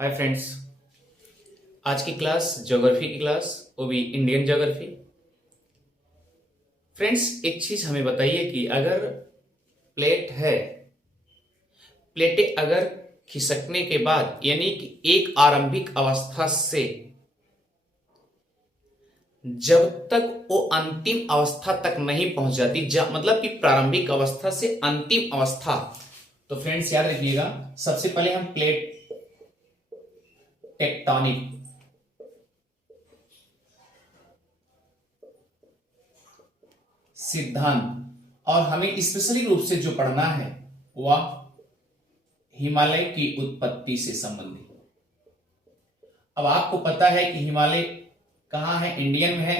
Hi friends. आज की class geography की क्लास, वो भी इंडियन ज्योग्राफी। फ्रेंड्स, एक चीज हमें बताइए कि अगर प्लेट है, प्लेटें अगर खिसकने के बाद यानी कि एक आरंभिक अवस्था से जब तक वो अंतिम अवस्था तक नहीं पहुंच जाती, मतलब कि प्रारंभिक अवस्था से अंतिम अवस्था। तो फ्रेंड्स याद रखिएगा, सबसे पहले हम प्लेट टेक्टोनिक सिद्धांत और हमें स्पेशली रूप से जो पढ़ना है वह हिमालय की उत्पत्ति से संबंधित। अब आपको पता है कि हिमालय कहां है, इंडियन में है।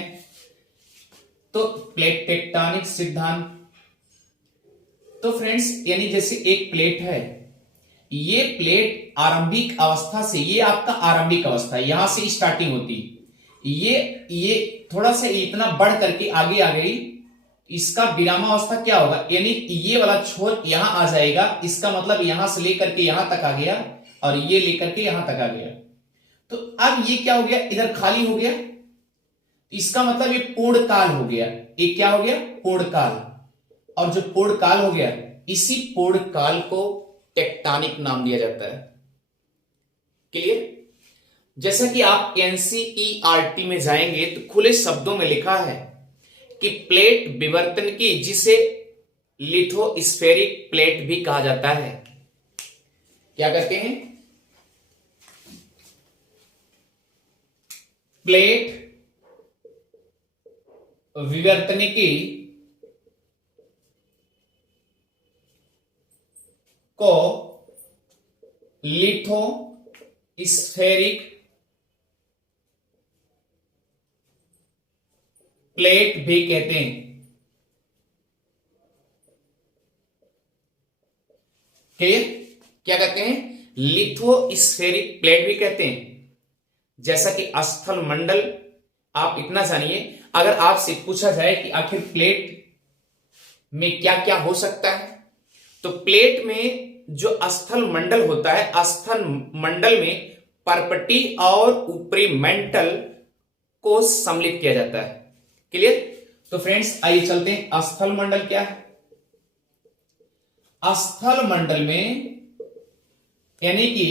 तो प्लेट टेक्टोनिक सिद्धांत, तो फ्रेंड्स यानी जैसे एक प्लेट है, ये प्लेट आरंभिक अवस्था से, ये आपका आरंभिक अवस्था, यहां से स्टार्टिंग होती, ये थोड़ा सा इतना बढ़ करके आगे आ गई, इसका विरामावस्था क्या होगा, यानी ये वाला छोर यहां आ जाएगा, इसका मतलब यहां से लेकर के यहां तक आ गया और ये लेकर के यहां तक आ गया। तो अब ये क्या हो गया, इधर खाली हो गया, इसका मतलब ये पूर्ण काल हो गया। ये क्या हो गया, पूर्ण काल। और जो पूर्ण काल हो गया, इसी पूर्ण काल को टेक्टोनिक नाम दिया जाता है। क्लियर? जैसा कि आप एनसीईआरटी में जाएंगे तो खुले शब्दों में लिखा है कि प्लेट विवर्तन की, जिसे लिथोस्फेरिक प्लेट भी कहा जाता है। क्या कहते हैं? प्लेट विवर्तनिकी को लिथोस्फेरिक प्लेट भी कहते हैं। क्लियर? क्या कहते हैं? लिथोस्फेरिक प्लेट भी कहते हैं। जैसा कि स्थल मंडल, आप इतना जानिए, अगर आपसे पूछा जाए कि आखिर प्लेट में क्या क्या हो सकता है, तो प्लेट में जो स्थल मंडल होता है, स्थल मंडल में परपटी और ऊपरी मेंटल को सम्मिलित किया जाता है। क्लियर? तो फ्रेंड्स आइए चलते हैं, स्थल मंडल क्या है। स्थल मंडल में यानी कि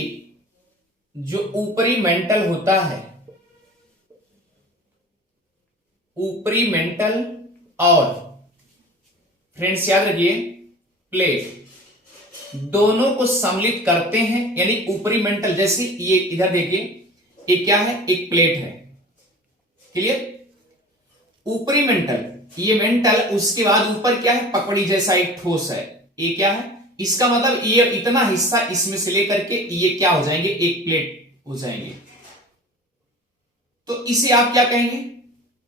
जो ऊपरी मेंटल होता है, ऊपरी मेंटल और फ्रेंड्स याद रखिए प्लेट, दोनों को सम्मिलित करते हैं। यानी ऊपरी मेंटल, जैसे ये इधर देखिए, ये क्या है, एक प्लेट है। क्लियर? ऊपरी मेंटल, ये मेंटल, उसके बाद ऊपर क्या है, पकड़ी जैसा एक ठोस है, ये क्या है, इसका मतलब ये इतना हिस्सा इसमें से लेकर के ये क्या हो जाएंगे, एक प्लेट हो जाएंगे। तो इसे आप क्या कहेंगे,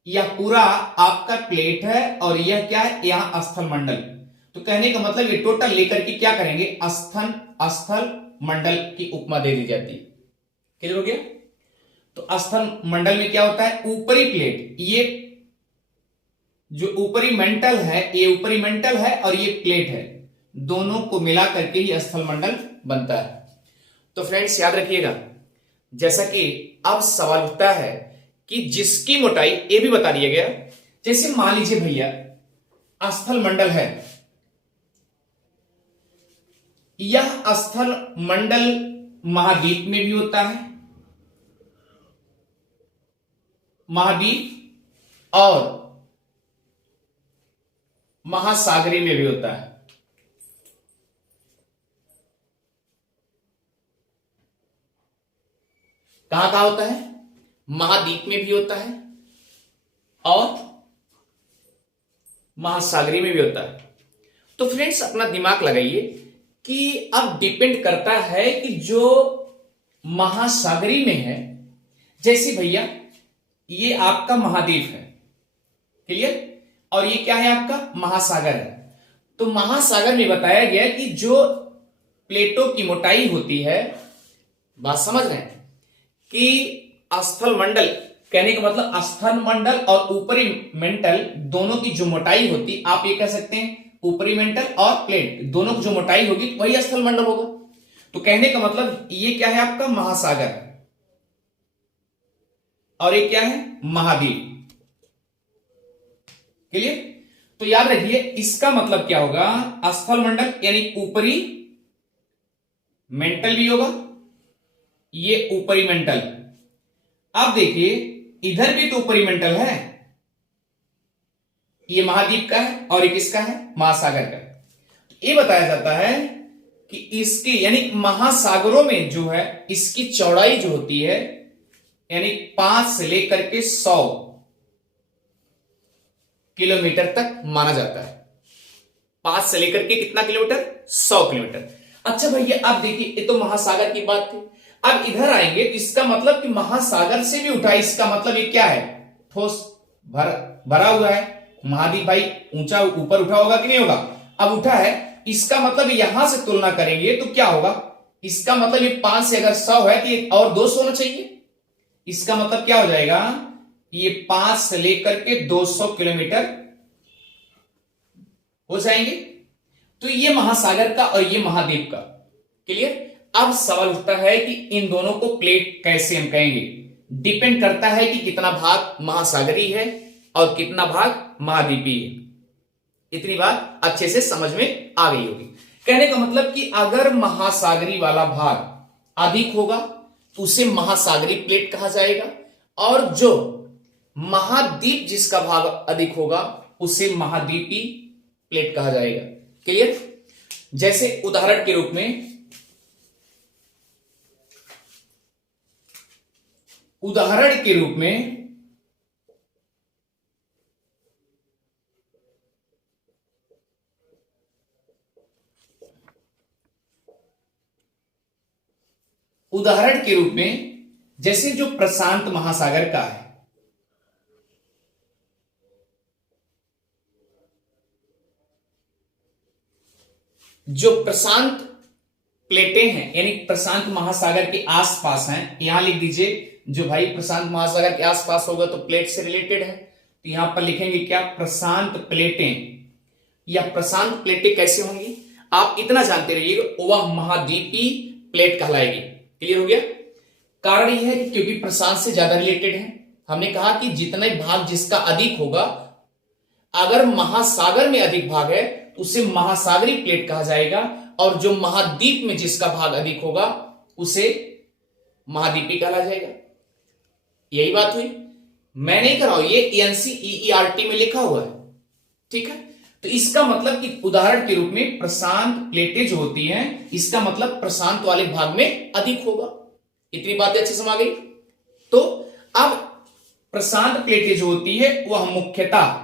यह पूरा आपका प्लेट है और यह क्या है, यहां स्थल मंडल। तो कहने का मतलब ये टोटल लेकर के क्या करेंगे, स्थल मंडल की उपमा दे दी जाती है। क्लियर हो गया? तो स्थल मंडल में क्या होता है, ऊपरी प्लेट, ये जो ऊपरी मेंटल है, ये ऊपरी मेंटल है और ये प्लेट है, दोनों को मिला करके ही स्थल मंडल बनता है। तो फ्रेंड्स याद रखिएगा, जैसा कि अब सवाल उठता है कि जिसकी मोटाई, ये भी बता दिया गया, जैसे मान लीजिए भैया स्थल मंडल है, यह स्थल मंडल महाद्वीप में भी होता है, महाद्वीप और महासागरी में भी होता है। कहां कहां होता है, महाद्वीप में भी होता है और महासागरी में भी होता है। तो फ्रेंड्स अपना दिमाग लगाइए कि अब डिपेंड करता है कि जो महासागरी में है, जैसे भैया ये आपका महाद्वीप है, क्लियर, और ये क्या है, आपका महासागर है। तो महासागर में बताया गया कि जो प्लेटों की मोटाई होती है, बात समझ रहे हैं, कि स्थल मंडल, कहने का मतलब स्थल मंडल और ऊपरी मेंटल दोनों की जो मोटाई होती, आप ये कह सकते हैं ऊपरी मेंटल और प्लेट दोनों की जो मोटाई होगी वही स्थल मंडल होगा। तो कहने का मतलब ये क्या है आपका महासागर, और ये क्या है महाद्वीप। क्लियर? तो याद रखिए इसका मतलब क्या होगा, असफल मंडल यानी ऊपरी मेंटल भी होगा, ये ऊपरी मेंटल। अब देखिए इधर भी तो ऊपरी मेंटल है, ये महाद्वीप का है और ये किसका है, महासागर का। ये बताया जाता है कि इसके यानी महासागरों में जो है इसकी चौड़ाई जो होती है यानी 5 से लेकर के 100 किलोमीटर तक माना जाता है। 5 से लेकर के कितना किलोमीटर, 100 किलोमीटर। अच्छा भैया अब देखिए ये तो महासागर की बात थी, अब इधर आएंगे तो इसका मतलब कि महासागर से भी उठा है, इसका मतलब ये क्या है, ठोस भरा हुआ है। महाद्वीप भाई ऊंचा ऊपर उठा होगा कि नहीं होगा, अब उठा है, इसका मतलब यहां से तुलना करेंगे तो क्या होगा, इसका मतलब ये 5 से अगर 100 है तो ये और 200 होना चाहिए। इसका मतलब क्या हो जाएगा, ये 5 से लेकर के 200 किलोमीटर हो जाएंगे। तो ये महासागर का और ये महाद्वीप का। क्लियर? अब सवाल उठता है कि इन दोनों को प्लेट कैसे हम कहेंगे, डिपेंड करता है कि कितना भाग महासागरी है और कितना भाग महाद्वीपीय है। इतनी बात अच्छे से समझ में आ गई होगी। कहने का मतलब कि अगर महासागरी वाला भाग अधिक होगा तो उसे महासागरी प्लेट कहा जाएगा, और जो महाद्वीप जिसका भाग अधिक होगा उसे महाद्वीपीय प्लेट कहा जाएगा। क्लियर? जैसे उदाहरण के रूप में उदाहरण के रूप में जैसे जो प्रशांत महासागर का है, जो प्रशांत प्लेटें हैं यानी प्रशांत महासागर के आसपास हैं, यहां लिख दीजिए, जो भाई प्रशांत महासागर के आसपास होगा तो प्लेट से रिलेटेड है, तो यहां पर लिखेंगे क्या, प्रशांत प्लेटें। या प्रशांत प्लेटें कैसे होंगी, आप इतना जानते रहिएगा, वह महाद्वीपीय प्लेट कहलाएगी। क्लियर हो गया? कारण यह है कि क्योंकि प्रशांत से ज्यादा रिलेटेड है। हमने कहा कि जितने भाग जिसका अधिक होगा, अगर महासागर में अधिक भाग है तो उसे महासागरी प्लेट कहा जाएगा, और जो महाद्वीप में जिसका भाग अधिक होगा उसे महाद्वीपीय कहा जाएगा। यही बात हुई, मैं नहीं कर रहा हूं, ये NCERT में लिखा हुआ है। ठीक है? तो इसका मतलब कि उदाहरण के रूप में प्रशांत प्लेटें जो होती हैं, इसका मतलब प्रशांत वाले भाग में अधिक होगा। इतनी बातें अच्छे समझ आ गई। तो अब प्रशांत प्लेटें जो होती है वह मुख्यतः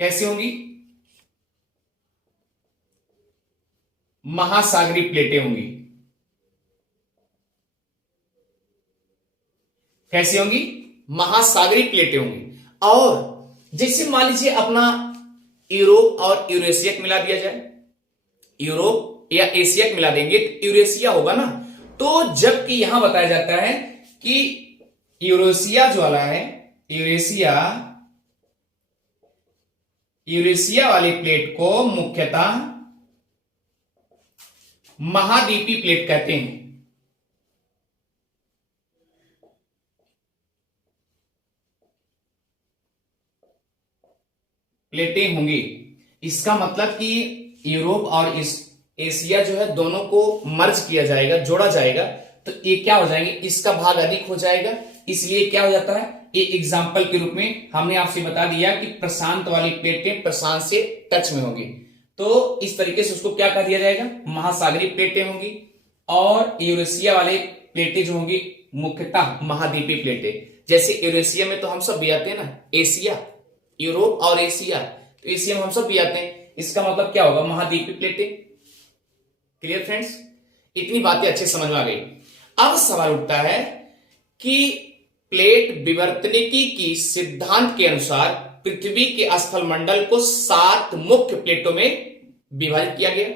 कैसे होंगी, महासागरी प्लेटें होंगी। कैसी होंगी, महासागरी प्लेटें होंगी। और जैसे मान लीजिए अपना यूरोप और यूरेशिया मिला दिया जाए, यूरोप या एशिया मिला देंगे तो यूरेशिया होगा ना। तो जबकि यहां बताया जाता है कि यूरेशिया जो वाला है, यूरेशिया वाली प्लेट को मुख्यतः महाद्वीपीय प्लेट कहते हैं। प्लेटें होंगी, इसका मतलब कि यूरोप और एशिया जो है दोनों को मर्ज किया जाएगा, जोड़ा जाएगा, तो ये क्या हो जाएंगे, इसका भाग अधिक हो जाएगा। इसलिए क्या हो जाता है, ये एग्जाम्पल के रूप में हमने आपसे बता दिया कि प्रशांत वाली प्लेटें प्रशांत से टच में होंगी, तो इस तरीके से उसको क्या कह दिया जाएगा, महासागरीय प्लेटें होंगी। और यूरेशिया वाले प्लेटें जो होंगी मुख्यतः महाद्वीपीय प्लेटें। जैसे यूरेशिया में तो हम सब भी आते हैं ना, एशिया, यूरोप और एशिया, तो एशिया में हम सब भी आते हैं, इसका मतलब क्या होगा, महाद्वीपीय प्लेटें। Clear friends? इतनी बातें अच्छे समझ में आ गई। अब सवाल उठता है कि प्लेट विवर्तनिकी की सिद्धांत के अनुसार पृथ्वी के स्थल मंडल को 7 मुख्य प्लेटों में विभाजित किया गया।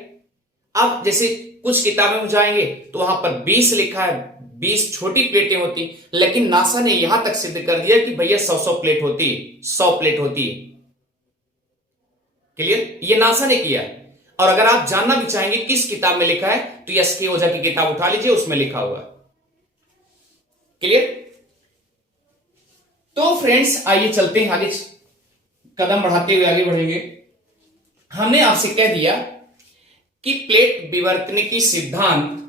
अब जैसे कुछ किताबें में जाएंगे तो वहां पर 20 लिखा है, 20 छोटी प्लेटें होती, लेकिन नासा ने यहां तक सिद्ध कर दिया कि भैया 100 प्लेट होती है, 100 प्लेट होती है। क्लियर? ये नासा ने किया। और अगर आप जानना भी चाहेंगे किस किताब में लिखा है तो एस के ओझा की किताब उठा लीजिए, उसमें लिखा हुआ है। क्लियर? तो फ्रेंड्स आइए चलते हैं आगे, कदम बढ़ाते हुए आगे बढ़ेंगे। हमने आपसे कह दिया कि प्लेट विवर्तनिकी सिद्धांत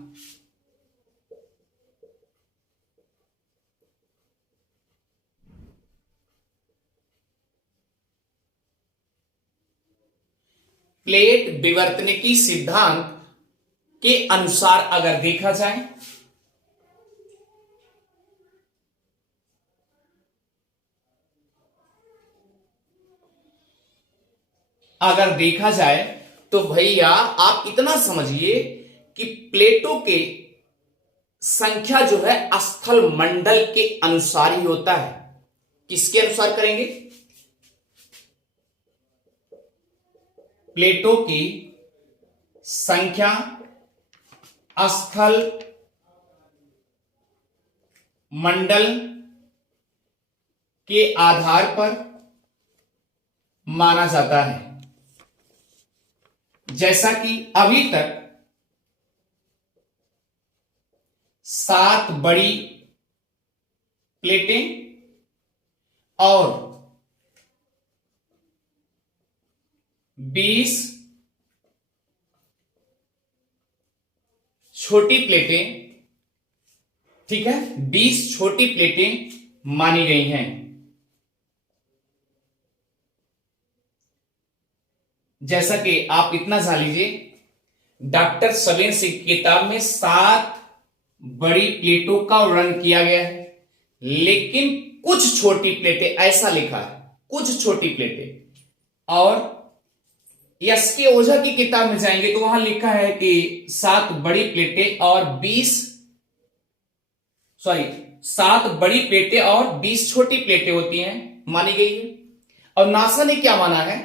प्लेट विवर्तनिकी सिद्धांत के अनुसार अगर देखा जाए तो भैया आप इतना समझिए कि प्लेटों के संख्या जो है स्थल मंडल के अनुसार ही होता है। किसके अनुसार करेंगे? प्लेटों की संख्या स्थल मंडल के आधार पर माना जाता है। जैसा कि अभी तक 7 बड़ी प्लेटें और 20 छोटी प्लेटें, ठीक है, 20 छोटी प्लेटें मानी गई हैं। जैसा कि आप इतना जान लीजिए, डॉक्टर सवेन सिंह की किताब में 7 बड़ी प्लेटों का वर्णन किया गया है, लेकिन कुछ छोटी प्लेटें, ऐसा लिखा है, कुछ छोटी प्लेटें। और एस के ओझा की किताब में जाएंगे तो वहां लिखा है कि 7 बड़ी प्लेटें और 7 बड़ी प्लेटें और 20 छोटी प्लेटें होती हैं, मानी गई है। और नासा ने क्या माना है?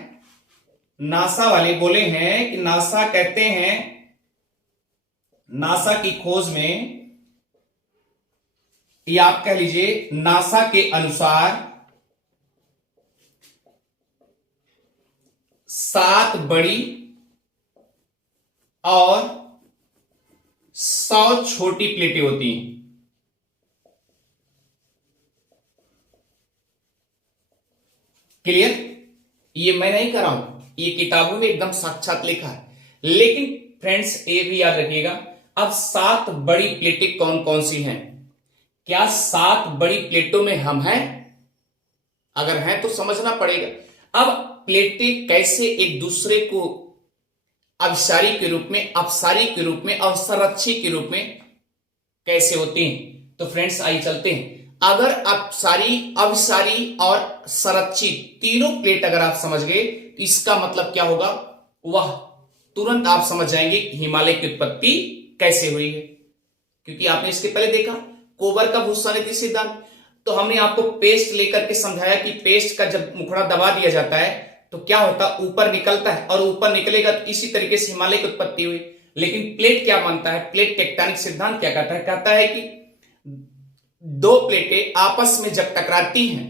नासा वाले बोले हैं कि नासा कहते हैं, नासा की खोज में, या आप कह लीजिए नासा के अनुसार 7 बड़ी और 100 छोटी प्लेटें होती हैं। क्लियर? ये मैं नहीं कर रहा हूं, ये किताबों में एकदम साक्षात लिखा है। लेकिन फ्रेंड्स ये भी याद रखिएगा, अब 7 बड़ी प्लेटें कौन कौन सी हैं? क्या 7 बड़ी प्लेटों में हम हैं? अगर हैं तो समझना पड़ेगा। अब प्लेटें कैसे एक दूसरे को अभिसारी के रूप में, अपसारी के रूप में और संरक्षी के रूप में कैसे होती हैं? तो फ्रेंड्स आइए चलते हैं। अगर अपसारी, अभिसारी और संरक्षी तीनों प्लेट अगर आप समझ गए तो इसका मतलब क्या होगा? वह तुरंत आप समझ जाएंगे कि हिमालय की उत्पत्ति कैसे हुई है। क्योंकि आपने इसके पहले देखा कोबर का भूसा नीति सिद्धांत, तो हमने आपको पेस्ट लेकर के समझाया कि पेस्ट का जब मुखड़ा दबा दिया जाता है तो क्या होता, ऊपर निकलता है, और ऊपर निकलेगा तो इसी तरीके से हिमालय की उत्पत्ति हुई। लेकिन प्लेट क्या मानता है? प्लेट टेक्टोनिक सिद्धांत क्या कहता है? कहता है कि 2 प्लेटें आपस में जब टकराती हैं,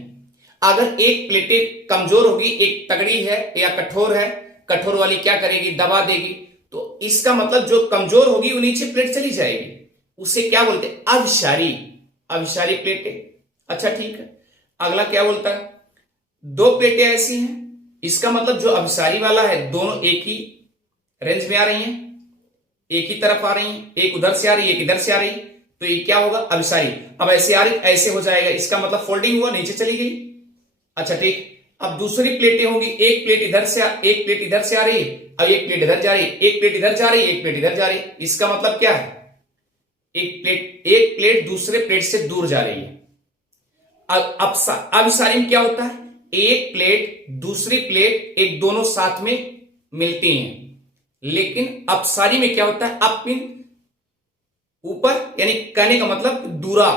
अगर एक प्लेटें कमजोर होगी, एक तगड़ी है या कठोर है, कठोर वाली क्या करेगी? दबा देगी। तो इसका मतलब जो कमजोर होगी वो नीचे प्लेट चली जाएगी, उसे क्या बोलते हैं? अभिसारी, अभिसारी प्लेटें। अच्छा ठीक है, अगला क्या बोलता है? 2 प्लेटें ऐसी हैं, इसका मतलब जो अभिसारी वाला है दोनों एक ही रेंज में आ रही हैं, एक ही तरफ आ रही हैं, एक उधर से आ रही है, एक इधर से आ रही है, तो ये क्या होगा? अभिसारी। अब ऐसे आ रही, ऐसे हो जाएगा, इसका मतलब फोल्डिंग हुआ, नीचे चली गई। अच्छा ठीक, अब दूसरी प्लेटें होंगी, एक प्लेट इधर से, एक प्लेट इधर से आ रही है, अब एक प्लेट इधर जा रही है, एक प्लेट इधर जा रही है, एक प्लेट इधर जा रही है। इसका मतलब क्या है? एक प्लेट दूसरे प्लेट से दूर जा रही है। अब अभिसारी में क्या होता है? एक प्लेट दूसरी प्लेट एक दोनों साथ में मिलती हैं। लेकिन अपसारी में क्या होता है? अप मीन ऊपर, यानी कहने का मतलब दूरा,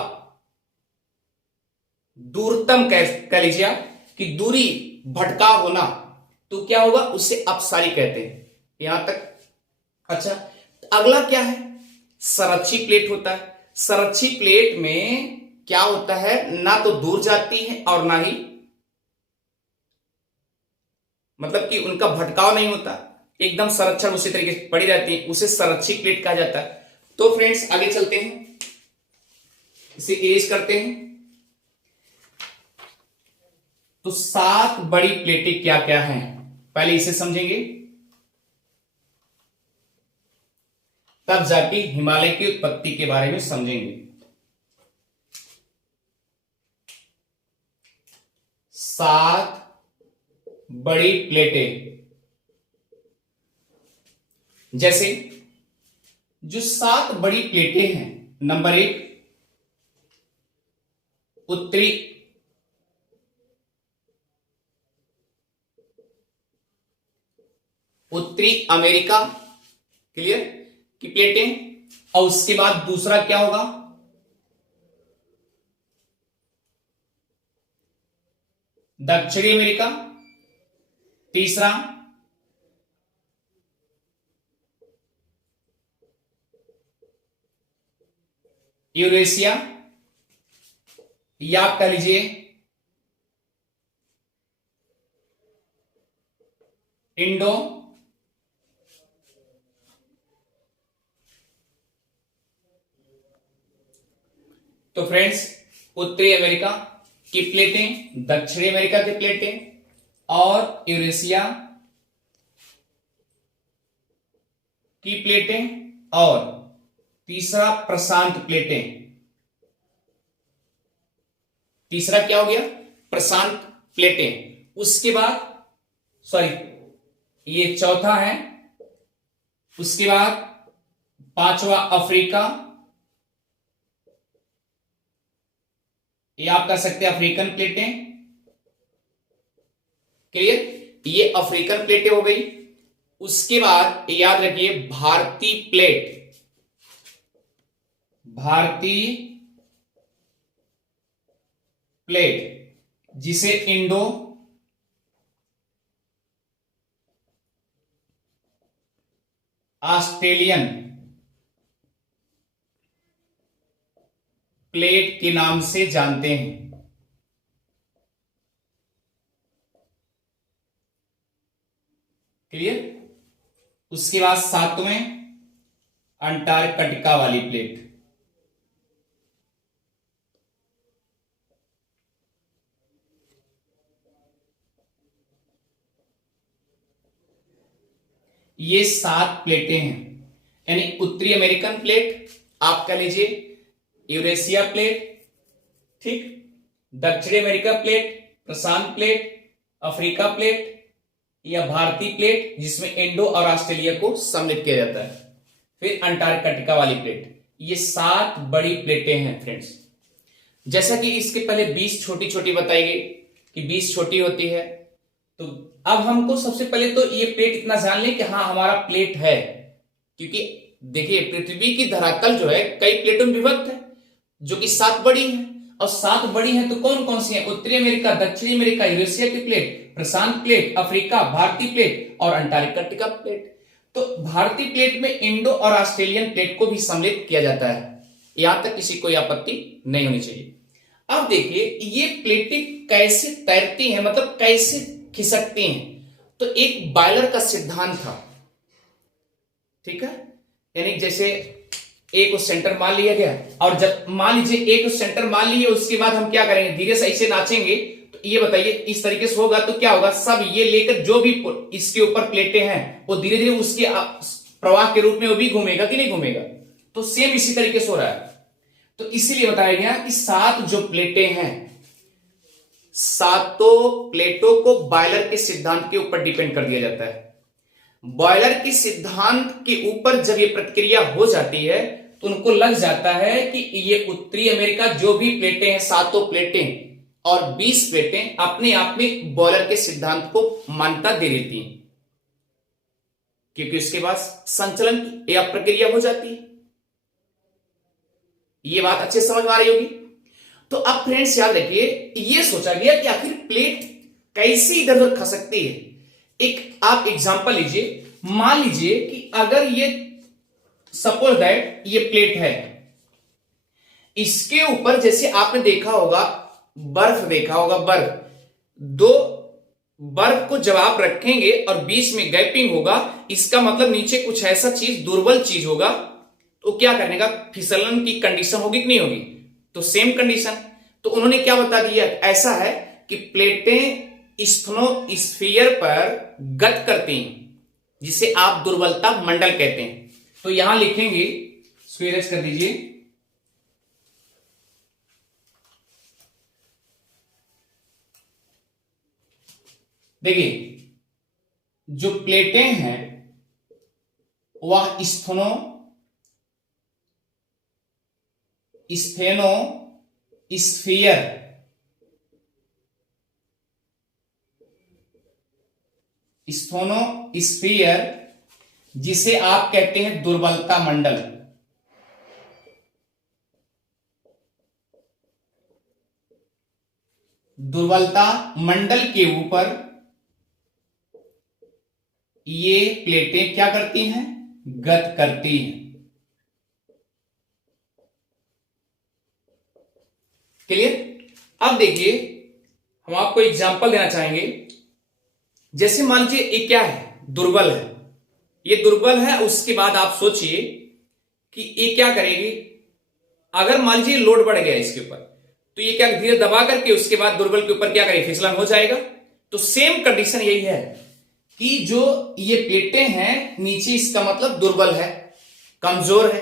दूरतम कह लीजिए आप, कि दूरी, भटकाव होना, तो क्या होगा? उसे अपसारी कहते हैं। यहां तक अच्छा। अगला क्या है? संरक्षी प्लेट होता है। संरक्षी प्लेट में क्या होता है? ना तो दूर जाती है और ना ही, मतलब कि उनका भटकाव नहीं होता। एकदम संरक्षण उसी तरीके से पड़ी रहती है, उसे संरक्षित प्लेट कहा जाता है। तो फ्रेंड्स आगे चलते हैं, इसे इरेज करते हैं। तो 7 बड़ी प्लेटें क्या क्या हैं, पहले इसे समझेंगे, तब जाके हिमालय की उत्पत्ति के बारे में समझेंगे। 7 बड़ी प्लेटें, जैसे जो 7 बड़ी प्लेटें हैं, नंबर 1 उत्तरी अमेरिका, क्लियर, की प्लेटें। और उसके बाद दूसरा क्या होगा, दक्षिणी अमेरिका। तीसरा यूरेशिया, या आप कह लीजिए इंडो तो फ्रेंड्स उत्तरी अमेरिका की प्लेटें, दक्षिणी अमेरिका की प्लेटें और यूरेशिया की प्लेटें, और तीसरा प्रशांत प्लेटें। तीसरा क्या हो गया, प्रशांत प्लेटें। उसके बाद सॉरी ये चौथा है, उसके बाद पांचवा अफ्रीका, ये आप कह सकते हैं अफ्रीकन प्लेटें, क्लियर, ये अफ्रीकन प्लेटें हो गई। उसके बाद याद रखिए भारतीय प्लेट, भारतीय प्लेट जिसे इंडो ऑस्ट्रेलियन प्लेट के नाम से जानते हैं। क्लियर। उसके बाद 7वें अंटार्कटिका वाली प्लेट, ये 7 प्लेटें हैं, यानी उत्तरी अमेरिकन प्लेट, आप कह लीजिए यूरेशिया प्लेट, ठीक, दक्षिणी अमेरिका प्लेट, प्रशांत प्लेट, अफ्रीका प्लेट, या भारतीय प्लेट जिसमें इंडो और ऑस्ट्रेलिया को सम्मिलित किया जाता है, फिर अंटार्कटिका वाली प्लेट। ये 7 बड़ी प्लेटें हैं फ्रेंड्स। जैसा कि इसके पहले 20 छोटी छोटी बताई गई कि 20 छोटी होती है, तो अब हमको सबसे पहले तो ये प्लेट इतना जान लें कि हाँ हमारा प्लेट है, क्योंकि देखिए पृथ्वी की धरातल जो है कई प्लेटों में विभक्त है, जो कि 7 बड़ी है। और 7 बड़ी हैं तो कौन कौन सी हैं, उत्तरी अमेरिका, दक्षिणी अमेरिका, यूरेशिया की प्लेट, प्रशांत प्लेट, अफ्रीका, भारतीय प्लेट और अंटार्कटिका प्लेट। तो भारतीय प्लेट में इंडो और ऑस्ट्रेलियन प्लेट को भी सम्मिलित किया जाता है, यहां तक किसी कोई आपत्ति नहीं होनी चाहिए। अब देखिए ये प्लेटें कैसे तैरती हैं, मतलब कैसे खिसकती हैं। तो एक बॉयलर का सिद्धांत था, ठीक है, यानी जैसे एक को सेंटर मान लिया गया, और जब मान लीजिए एक को सेंटर मान लिए, उसके बाद हम क्या करेंगे, धीरे से ऐसे नाचेंगे, तो ये बताइए इस तरीके से होगा तो क्या होगा, सब ये लेकर जो भी इसके ऊपर प्लेटें हैं वो धीरे धीरे उसके प्रवाह के रूप में वो भी घूमेगा कि नहीं घूमेगा। तो सेम इसी तरीके से हो रहा है। तो इसीलिए बताया गया कि 7 जो प्लेटें हैं, 7 प्लेटों को बॉयलर के सिद्धांत के ऊपर डिपेंड कर दिया जाता है। बॉयलर के सिद्धांत के ऊपर जब ये प्रतिक्रिया हो जाती है तो उनको लग जाता है कि ये उत्तरी अमेरिका जो भी प्लेटें हैं, 7 प्लेटें और 20 प्लेटें अपने आप में बॉयलर के सिद्धांत को मान्यता दे देती हैं, क्योंकि उसके बाद संचलन या प्रक्रिया हो जाती है। ये बात अच्छे समझ में आ रही होगी। तो अब फ्रेंड्स याद रखिए, ये सोचा गया कि आखिर प्लेट कैसे इधर उधर खसकती है। एक आप एग्जांपल लीजिए, मान लीजिए कि अगर ये सपोज दैट ये प्लेट है, इसके ऊपर जैसे आपने देखा होगा बर्फ, देखा होगा बर्फ, 2 बर्फ को जब आप रखेंगे और बीच में गैपिंग होगा, इसका मतलब नीचे कुछ ऐसा चीज, दुर्बल चीज होगा, तो क्या करने का, फिसलन की कंडीशन होगी कि नहीं होगी? तो सेम कंडीशन। तो उन्होंने क्या बता दिया, ऐसा है कि प्लेटें स्फीयर पर गत करती हैं, जिसे आप दुर्बलता मंडल कहते हैं। तो यहां लिखेंगे, स्क्वेयर कर दीजिए, देखिए जो प्लेटें हैं वह स्फेनोस्फीयर, जिसे आप कहते हैं दुर्बलता मंडल, दुर्बलता मंडल के ऊपर ये प्लेटें क्या करती हैं, गत करती हैं। क्लियर? अब देखिए हम आपको एग्जांपल देना चाहेंगे। जैसे मान लीजिए ये क्या है, दुर्बल है, ये दुर्बल है। उसके बाद आप सोचिए कि ये क्या करेगी। अगर मान लीजिए लोड बढ़ गया इसके ऊपर, तो ये क्या धीरे दबा करके उसके बाद दुर्बल के ऊपर क्या करेगी, फिसलन हो जाएगा। तो सेम कंडीशन यही है कि जो ये प्लेटें हैं नीचे, इसका मतलब दुर्बल है, कमजोर है,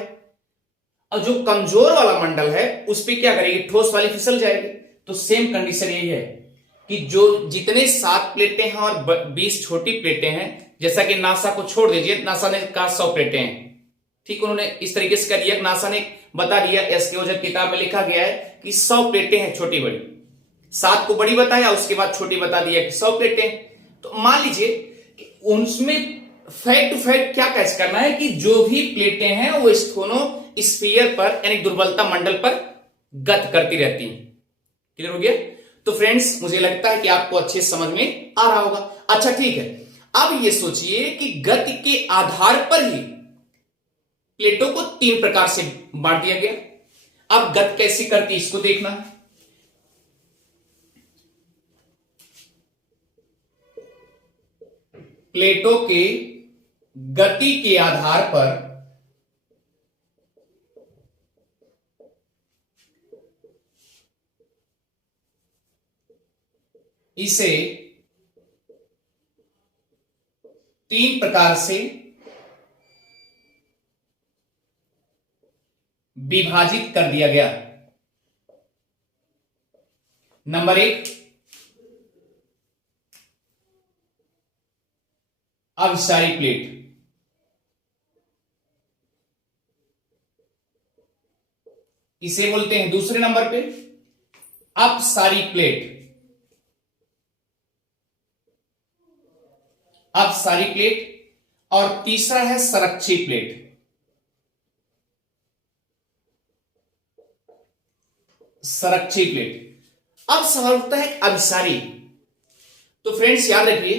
और जो कमजोर वाला मंडल है उस पर क्या करेगी, ठोस वाली फिसल जाएगी। तो सेम कंडीशन यही है कि जो जितने 7 प्लेटें हैं और 20 छोटी प्लेटें हैं, जैसा कि नासा को छोड़ दीजिए, नासा ने कहा 100 प्लेटें हैं, ठीक, उन्होंने इस तरीके से कर दिया। नासा ने बता दिया, एसके ओझा किताब में लिखा गया है कि 100 प्लेटें हैं छोटी बड़ी, 7 को बड़ी बताया, उसके बाद छोटी बता दिया कि 100 प्लेटें। तो मान लीजिए कि उनमें फैक्ट टू फैक्ट क्या कैच करना है कि जो भी प्लेटें हैं वो स्फीयर पर यानी दुर्बलता मंडल पर गत करती रहती हैं। क्लियर हो गया? तो फ्रेंड्स मुझे लगता है कि आपको अच्छे समझ में आ रहा होगा। अच्छा ठीक है, अब ये सोचिए कि गति के आधार पर ही प्लेटों को 3 प्रकार से बांट दिया गया। अब गत कैसे करती इसको देखना है। प्लेटों के गति के आधार पर इसे 3 प्रकार से विभाजित कर दिया गया। नंबर 1, अभिसारी प्लेट। इसे बोलते हैं दूसरे नंबर पे अपसारी प्लेट। अपसारी प्लेट। और तीसरा है संरक्षी प्लेट। संरक्षी प्लेट। अब सवाल उठता है अभिसारी। तो फ्रेंड्स याद रखिए,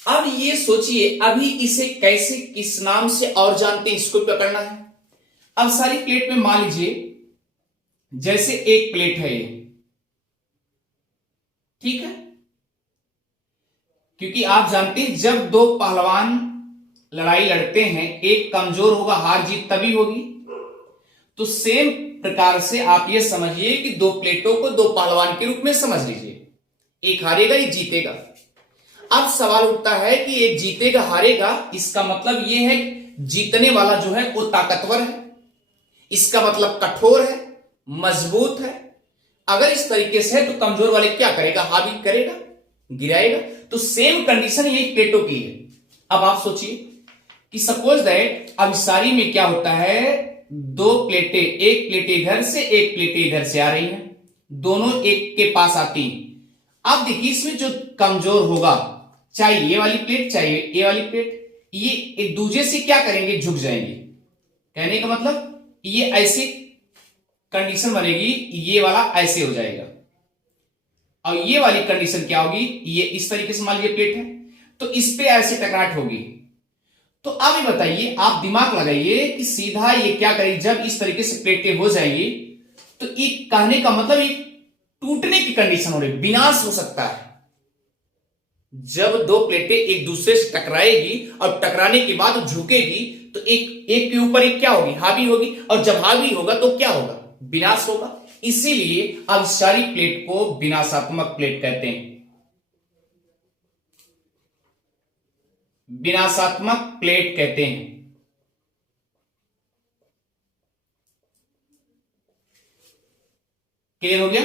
अब ये सोचिए अभी इसे कैसे, किस नाम से और जानते हैं, इसको पकड़ना है। अब सारी प्लेट में मान लीजिए जैसे एक प्लेट है ये, ठीक है, क्योंकि आप जानते हैं जब 2 पहलवान लड़ाई लड़ते हैं, एक कमजोर होगा, हार जीत तभी होगी। तो सेम प्रकार से आप ये समझिए कि 2 प्लेटों को 2 पहलवान के रूप में समझ लीजिए, एक हारेगा एक जीतेगा। अब सवाल उठता है कि एक जीतेगा हारेगा, इसका मतलब यह है जीतने वाला जो है वो ताकतवर है, इसका मतलब कठोर है, मजबूत है। अगर इस तरीके से है तो कमजोर वाले क्या करेगा, हावी करेगा, गिराएगा। तो सेम कंडीशन यही प्लेटों की है। अब आप सोचिए कि सपोज दैट अभिसारी में क्या होता है, 2 प्लेटें, एक प्लेट इधर से एक प्लेट इधर से आ रही हैं, दोनों एक के पास आती हैं। अब देखिए इसमें जो कमजोर होगा, चाहे ये वाली प्लेट चाहे ये वाली प्लेट, ये एक दूसरे से क्या करेंगे, झुक जाएंगे। कहने का मतलब ये ऐसी कंडीशन बनेगी, ये वाला ऐसे हो जाएगा, और ये वाली कंडीशन क्या होगी, ये इस तरीके से मान लीजिए प्लेट है तो इस पे ऐसे टकराहट होगी। तो अब ये बताइए, आप दिमाग लगाइए कि सीधा ये क्या करेगी, जब इस तरीके से प्लेटें हो जाएंगी तो ये कहने का मतलब ये टूटने की कंडीशन हो रही, विनाश हो सकता है। जब दो प्लेटें एक दूसरे से टकराएगी और टकराने के बाद झुकेगी तो एक एक के ऊपर एक क्या होगी, हावी होगी, और जब हावी होगा तो क्या होगा, विनाश होगा। इसीलिए अभिसारी प्लेट को विनाशात्मक प्लेट कहते हैं। विनाशात्मक प्लेट कहते हैं। क्लियर हो गया?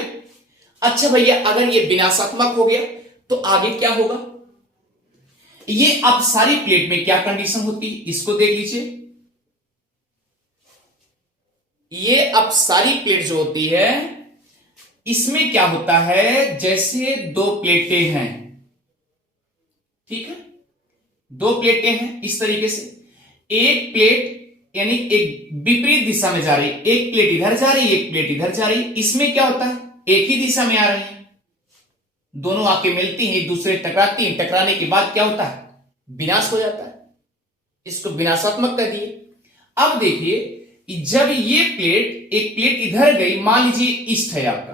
अच्छा भैया, अगर ये विनाशात्मक हो गया तो आगे क्या होगा? ये अपसारी प्लेट में क्या कंडीशन होती है, इसको देख लीजिए। ये अपसारी प्लेट जो होती है, इसमें क्या होता है, जैसे दो प्लेटें हैं, ठीक है, दो प्लेटें हैं इस तरीके से, एक प्लेट यानी एक विपरीत दिशा में जा रही, एक प्लेट इधर जा रही, एक प्लेट इधर जा रही, इसमें क्या होता है, एक ही दिशा में आ रही है, दोनों आके मिलती हैं, एक दूसरे टकराती हैं, टकराने के बाद क्या होता है, विनाश हो जाता है। इसको विनाशात्मक कह दिए। अब देखिए, जब ये प्लेट, एक प्लेट इधर गई, मान लीजिए ईस्ट है आपका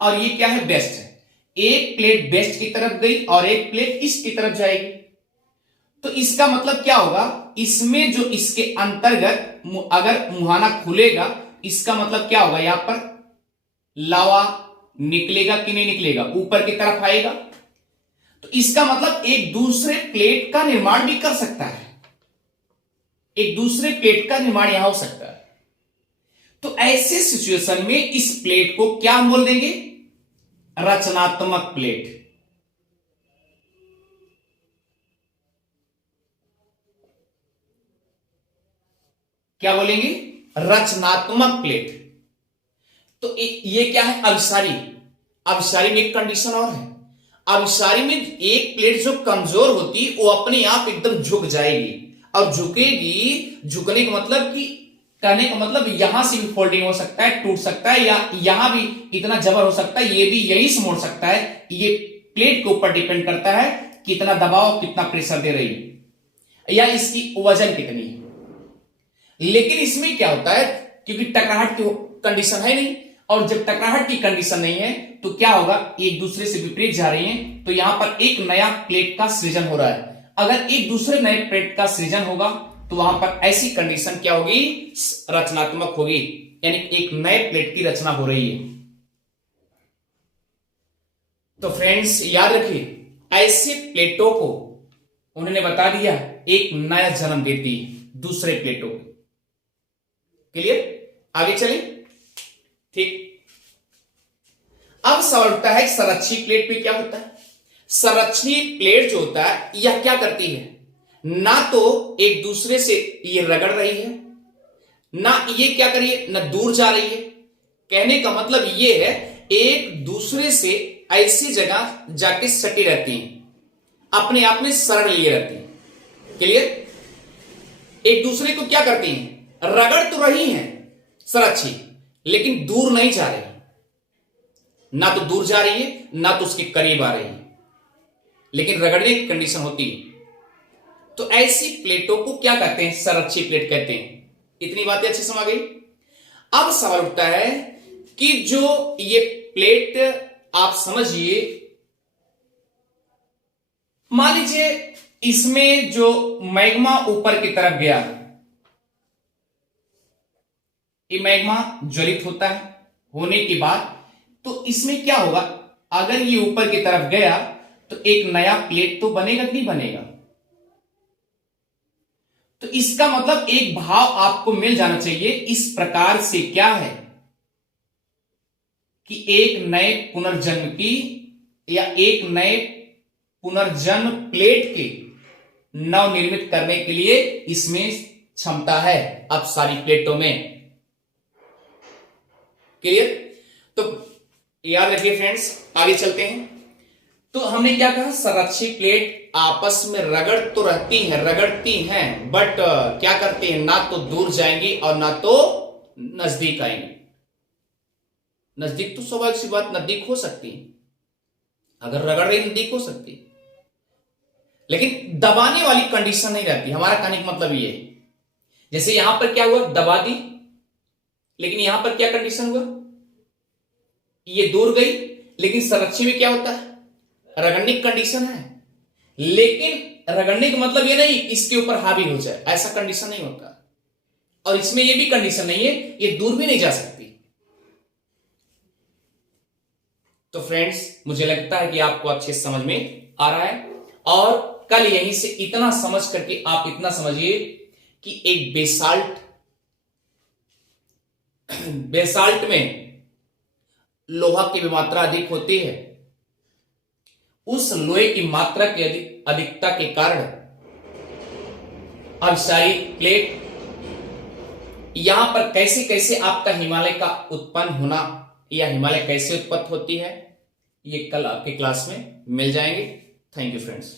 और ये क्या है, वेस्ट है, एक प्लेट वेस्ट की तरफ गई और एक प्लेट ईस्ट की तरफ जाएगी, तो इसका मतलब क्या होगा, इसमें जो इसके अंतर्गत अगर मुहाना खुलेगा, इसका मतलब क्या होगा, यहां पर लावा निकलेगा कि नहीं निकलेगा, ऊपर की तरफ आएगा, तो इसका मतलब एक दूसरे प्लेट का निर्माण भी कर सकता है, एक दूसरे प्लेट का निर्माण यहां हो सकता है। तो ऐसे सिचुएशन में इस प्लेट को क्या हम बोल देंगे, रचनात्मक प्लेट। क्या बोलेंगे, रचनात्मक प्लेट। तो ये क्या है, अभिसारी। अभिसारी में एक कंडीशन और है, अभिसारी में एक प्लेट जो कमजोर होती वो अपने आप एकदम झुक जाएगी, और झुकेगी, झुकने का मतलब कि, कहने का मतलब यहां से भी फोल्डिंग हो सकता है, टूट सकता है, या यहां भी इतना जबर हो सकता है, ये भी यही से मोड़ सकता है। ये प्लेट के ऊपर डिपेंड करता है कितना दबाव, कितना प्रेशर दे रही है, या इसकी वजन कितनी है। लेकिन इसमें क्या होता है, क्योंकि टकराहट की कंडीशन है नहीं, और जब टकराहट की कंडीशन नहीं है तो क्या होगा, एक दूसरे से विपरीत जा रही हैं, तो यहां पर एक नया प्लेट का सृजन हो रहा है। अगर एक दूसरे नए प्लेट का सृजन होगा तो वहां पर ऐसी कंडीशन क्या होगी, रचनात्मक होगी, यानी एक नए प्लेट की रचना हो रही है। तो फ्रेंड्स याद रखिए, ऐसे प्लेटों को उन्होंने बता दिया एक नया जन्म देती है दूसरे प्लेटों को। क्लियर? आगे चलें, ठीक। अब सवाल उठता है संरक्षी प्लेट में क्या होता है। संरक्षी प्लेट जो होता है, यह क्या करती है, ना तो एक दूसरे से ये रगड़ रही है, ना ये क्या करिए, ना दूर जा रही है। कहने का मतलब ये है, एक दूसरे से ऐसी जगह जाके सटी रहती हैं, अपने आप में शरण लिए रहती हैं। क्लियर? एक दूसरे को क्या करती हैं, रगड़ तो रही हैं संरक्षी, लेकिन दूर नहीं जा रही, ना तो दूर जा रही है ना तो उसके करीब आ रही है, लेकिन रगड़ने की कंडीशन होती है। तो ऐसी प्लेटों को क्या कहते हैं, संरक्षी प्लेट कहते हैं। इतनी बातें अच्छी समझ गई। अब सवाल उठता है कि जो ये प्लेट आप समझिए, मान लीजिए इसमें जो मैग्मा ऊपर की तरफ गया, ये मैग्मा ज्वलित होता है, होने के बाद तो इसमें क्या होगा, अगर ये ऊपर की तरफ गया तो एक नया प्लेट तो बनेगा कि नहीं बनेगा। तो इसका मतलब एक भाव आपको मिल जाना चाहिए इस प्रकार से, क्या है कि एक नए पुनर्जन्म की या एक नए पुनर्जन्म प्लेट के नवनिर्मित करने के लिए इसमें क्षमता है, अब सारी प्लेटों में। क्लियर? तो याद रखिए फ्रेंड्स, आगे चलते हैं। तो हमने क्या कहा, संरक्षी प्लेट आपस में रगड़ तो रहती हैं, रगड़ती हैं, बट क्या करती हैं, ना तो दूर जाएंगी और ना तो नजदीक आएंगी। नजदीक तो स्वाभाविक सी बात, नजदीक हो सकती है, अगर रगड़ रही नजदीक हो सकती है, लेकिन दबाने वाली कंडीशन नहीं रहती। हमारा कहने का मतलब ये है, जैसे यहां पर क्या हुआ, दबा दी, लेकिन यहां पर क्या कंडीशन हुआ, ये दूर गई, लेकिन संरक्षी में क्या होता है, रगड़ने की कंडीशन है, लेकिन रगड़ने का मतलब ये नहीं इसके ऊपर हावी हो जाए, ऐसा कंडीशन नहीं होता। और इसमें ये भी कंडीशन नहीं है, ये दूर भी नहीं जा सकती। तो फ्रेंड्स, मुझे लगता है कि आपको अच्छे समझ में आ रहा है। और कल यहीं से इतना समझ करके आप इतना समझिए कि एक बेसाल्ट में लोहा की भी मात्रा अधिक होती है। उस लोहे की मात्रा की अधिकता के कारण अब सारी प्लेट यहां पर कैसे कैसे आपका हिमालय का उत्पन्न होना या हिमालय कैसे उत्पत्ति होती है, ये कल आपके क्लास में मिल जाएंगे। Thank you friends.